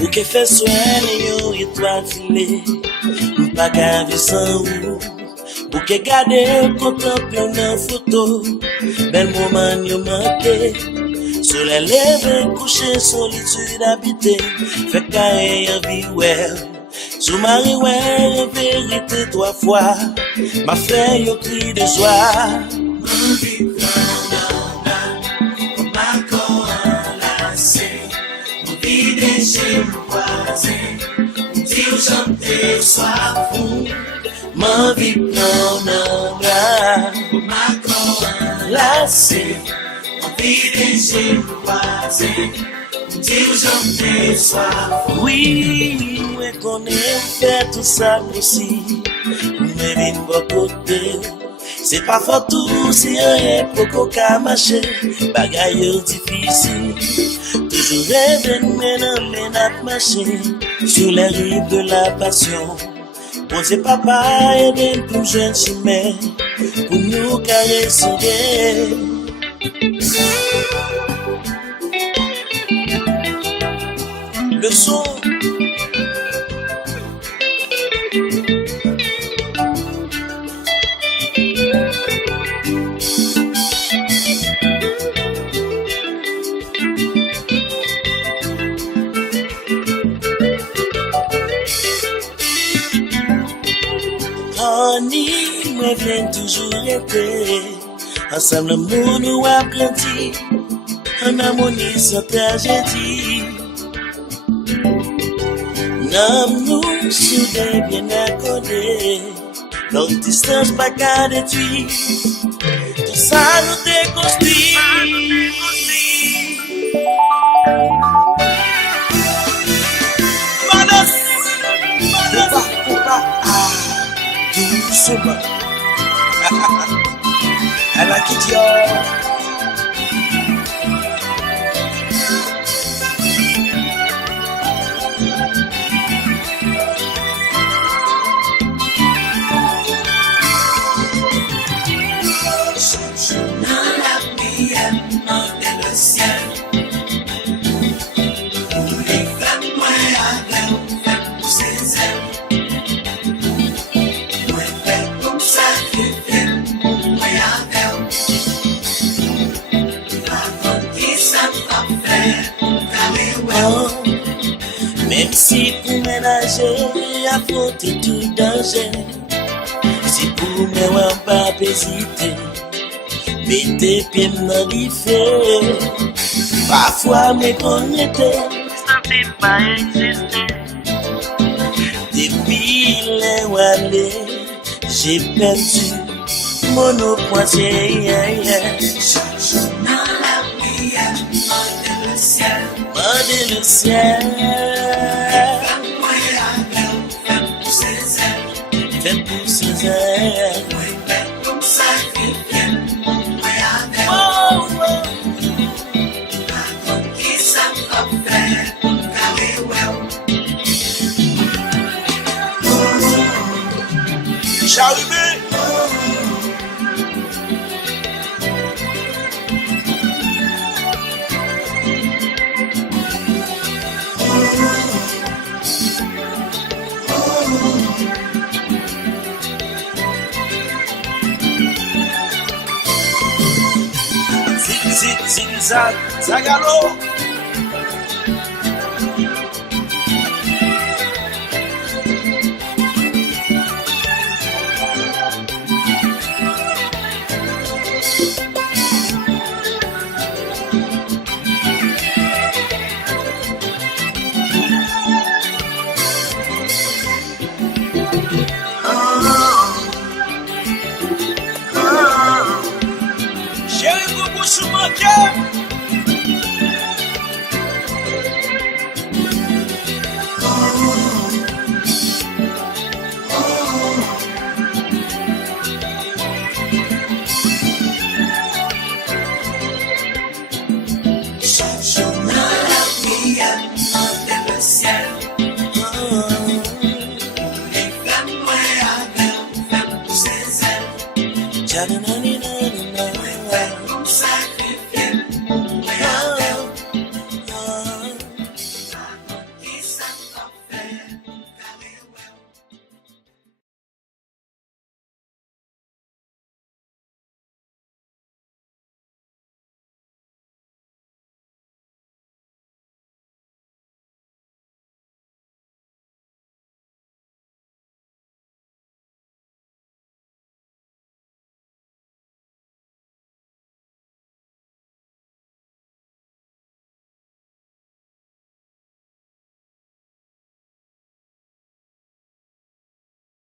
Ou que fait soigner yo étoile filée, pas qu'à vivre sans ou. Ou que garder contempler une photo, bel moment yo manqué. Soleil levé, couché, solitude habité, fait qu'à envie ouais. Sous-marie ouais, vérité trois fois, m'a fait yo cri de joie. Chez mon voisin, on dit aux gens de soir fou, ma vie non bras, ma corps lassé, on vit chez mon voisin, on dit aux gens de soir fou. Oui, on connaît fait tout ça aussi, mais d'une bonne côté. C'est pas fort tout, si rien pour qu'au marcher, bagaille difficile. Toujours rêver, mais n'a marché sur les rives de la passion. Bon, c'est papa et pour jeune chimère, pour nous caresser. Le son. Moi viens toujours été ensemble, l'amour nous a grandi en harmonie sans tragédie. Nous soudés bien accordés, longue distance pas qu'à détruire. Tout ça nous déconstruit. Doucement. I like it, y'all. Dans la prière, demandez le ciel. Nous les femmes, moi, avec nous, faites pour ses ailes. Moi, faites comme ça, qui fait pour moi, avec nous. La bonne qui s'en va faire, carré, même si pour ménager, affronter tout danger. Si pour moi, on pas hésiter. Mettez pieds dans l'effet. Parfois, mes connectés, ça ne fait pas exister. Depuis les wallet, j'ai perdu mon poitier. Dans la prière, demandez le ciel. Demandez le ciel. Faites-moi avec, faites pour ses ailes. Faites pour ses ailes. Faites comme ça qu'il vienne. Charibé. Zig-zag, zagalo.